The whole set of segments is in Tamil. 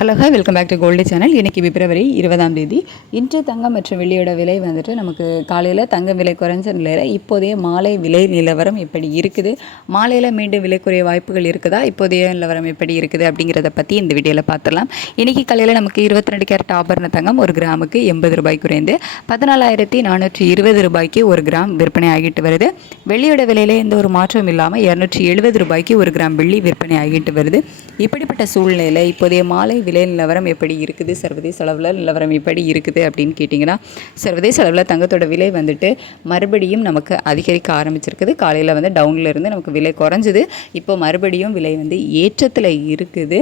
Hello hi welcome back to gold channel. இன்றைக்கி பிப்ரவரி 20ஆம் தேதி. இன்று தங்கம் மற்றும் வெள்ளியோட விலை வந்துட்டு நமக்கு காலையில் தங்கம் விலை குறைஞ்ச நிலையில் இப்போதைய மாலை விலை நிலவரம் எப்படி இருக்குது, மாலையில் மீண்டும் விலை குறைய வாய்ப்புகள் இருக்குதா, இப்போதைய நிலவரம் எப்படி இருக்குது அப்படிங்கிறத பற்றி இந்த வீடியோவில் பார்த்துடலாம். இன்றைக்கி காலையில் நமக்கு 22 கேரட் ஆபரண தங்கம் ஒரு கிராமுக்கு 80 ரூபாய் குறைந்து 14,420 ரூபாய்க்கு ஒரு கிராம் விற்பனை ஆகிட்டு வருது. வெள்ளியோட விலையில் எந்த ஒரு மாற்றம் இல்லாமல் 270 ரூபாய்க்கு ஒரு கிராம் வெள்ளி விற்பனை ஆகிட்டு வருது. இப்படிப்பட்ட சூழ்நிலையில் இப்போதைய மாலை விலை நிலவரம் எப்படி இருக்குது, சர்வதேச அளவில் நிலவரம் எப்படி இருக்குது அப்படின்னு கேட்டிங்கன்னா, சர்வதேச அளவில் தங்கத்தோட விலை வந்துட்டு மறுபடியும் நமக்கு அதிகரிக்க ஆரம்பிச்சிருக்குது. காலையில் வந்து டவுனில் இருந்து நமக்கு விலை குறைஞ்சிது, இப்போ மறுபடியும் விலை வந்து ஏற்றத்தில் இருக்குது.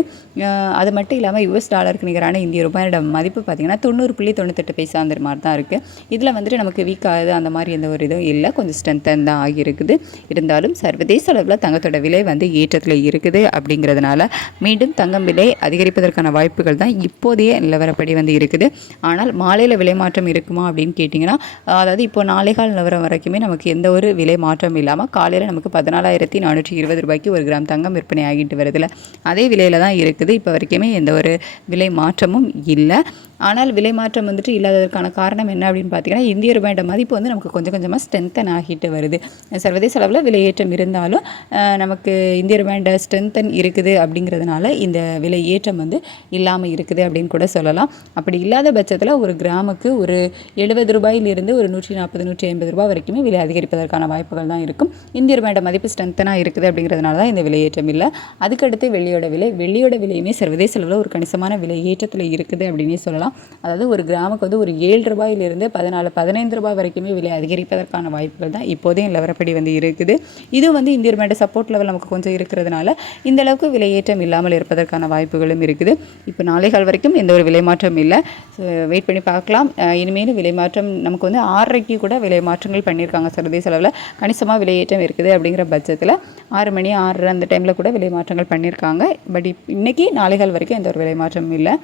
அது மட்டும் இல்லாமல் யுஎஸ் டாலருக்கு நிகரான இந்திய ரூபாயோட மதிப்பு பார்த்திங்கன்னா 90.98 பைசா அந்த மாதிரி தான் இருக்குது. இதில் வந்துட்டு நமக்கு வீக் ஆகுது அந்த மாதிரி எந்த ஒரு இதுவும் இல்லை, கொஞ்சம் ஸ்ட்ரென்த்தன் தான் ஆகியிருக்குது. இருந்தாலும் சர்வதேச அளவில் தங்கத்தோட விலை வந்து ஏற்றத்தில் இருக்குது. அப்படிங்கிறதுனால மீண்டும் தங்கம் விலை அதிகரிப்பதற்கான வாய்ப்புகள் தான் இப்போதைய நிலவரப்படி வந்து இருக்குது. ஆனால் மாலையில் விலை மாற்றம் இருக்குமா அப்படின்னு கேட்டிங்கன்னா, அதாவது இப்போ நாளைகால் நிலவரம் வரைக்குமே நமக்கு எந்த ஒரு விலை மாற்றம் இல்லாமல் காலையில் நமக்கு 14,420 ரூபாய்க்கு ஒரு கிராம் தங்கம் விற்பனை ஆகிட்டு வருதுல, அதே விலையில் தான் இருக்குது. இப்போ வரைக்குமே எந்த ஒரு விலை மாற்றமும் இல்லை. ஆனால் விலை மாற்றம் வந்துட்டு இல்லாததற்கான காரணம் என்ன அப்படின்னு பார்த்தீங்கன்னா, இந்திய ரூபாயோட மதிப்பு வந்து நமக்கு கொஞ்சம் கொஞ்சமாக ஸ்ட்ரென்த்தன் ஆகிட்டு வருது. சர்வதேச அளவில் விலையேற்றம் இருந்தாலும் நமக்கு இந்திய ரூபாயோட ஸ்ட்ரென்த்தன் இருக்குது. அப்படிங்கிறதுனால இந்த விலை ஏற்றம் வந்து இல்லாமல் இருக்குது அப்படின்னு கூட சொல்லலாம். அப்படி இல்லாத பட்சத்தில் ஒரு கிராமுக்கு ஒரு 70 ரூபாயிலிருந்து ஒரு 140 150 ரூபாய் வரைக்குமே விலை அதிகரிப்பதற்கான வாய்ப்புகள் தான் இருக்கும். இந்திய ரூபாயோட மதிப்பு ஸ்ட்ரென்த்தனாக இருக்குது. அப்படிங்கிறதுனால தான் இந்த விலையேற்றம் இல்லை. அதுக்கடுத்து வெள்ளியோட விலையுமே சர்வதேச அளவில் ஒரு கணிசமான விலை ஏற்றத்தில் இருக்குது அப்படின்னே சொல்லலாம். அதாவது ஒரு கிராமுக்கு வந்து ஒரு 7 ரூபாயிலிருந்து 14-15 ரூபாய் வரைக்குமே விலை அதிகரிப்பதற்கான வாய்ப்புகள் தான் இப்போதைய நிலவரப்படி வந்து இருக்குது. இது வந்து இந்திய ரூபாயோட சப்போர்ட் லெவல் நமக்கு கொஞ்சம் இருக்கிறதுனால இந்த அளவுக்கு விலையேற்றம் இல்லாமல் இருப்பதற்கான வாய்ப்புகளும் இருக்குது. இப்போ நாளைகால் வரைக்கும் எந்த ஒரு விலை மாற்றம் இல்லை. வெயிட் பண்ணி பார்க்கலாம். இனிமேல் விலை மாற்றம் நமக்கு வந்து 6:30க்கு கூட விலை மாற்றங்கள் பண்ணியிருக்காங்க. சர்வதேச அளவில் கணிசமாக விலையேற்றம் இருக்குது. அப்படிங்கிற பட்சத்தில் 6 மணி 6:30 அந்த டைமில் கூட விலை மாற்றங்கள் பண்ணியிருக்காங்க. பட் இன்றைக்கி நாளைகால் வரைக்கும் எந்த ஒரு விலை மாற்றமும் இல்லை.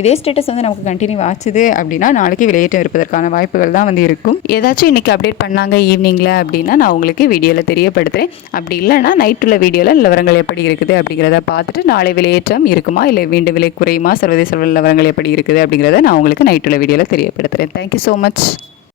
இதே ஸ்டேட்டஸ் வந்து நமக்கு கண்டினியூ ஆச்சுது அப்படின்னா நாளைக்கு விலையேற்றம் இருப்பதற்கான வாய்ப்புகள் தான் வந்து இருக்கும். ஏதாச்சும் இன்றைக்கி அப்டேட் பண்ணாங்க ஈவினிங்கில் அப்படின்னா நான் உங்களுக்கு வீடியோவில் தெரியப்படுத்துகிறேன். அப்படி இல்லைனா நைட்டுள்ள வீடியோவில் நிலவரங்கள் எப்படி இருக்குது அப்படிங்கிறத பார்த்துட்டு நாளை விலையேற்றம் இருக்குமா இல்லை மீண்டும் விலை குறையுமா, சர்வதேச நிலவரங்கள் எப்படி இருக்குது அப்படிங்கிறத நான் உங்களுக்கு நைட்டுள்ள வீடியோவில் தெரியப்படுத்துகிறேன். Thank you so much.